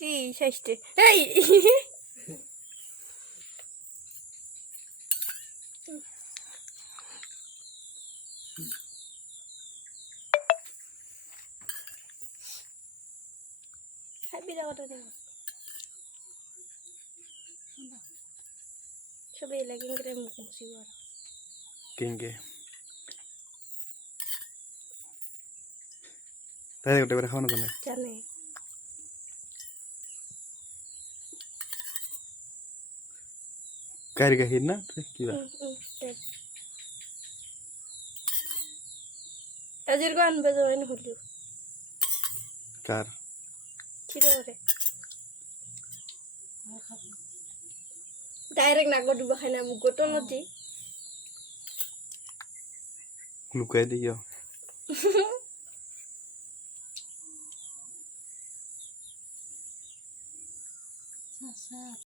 কি শেষতে এই Happy daw ito din. Sabi laging krem mo kung siguro. কিংকে তাই ওটা করে খাওয়ানো কেন জানে গাড়ি গাহির না কিবা আজির গান বাজাবেন হলো কার চিররে ডাইরেক্ট না গডু বাখাই না গোটো নজি লুকাই দিও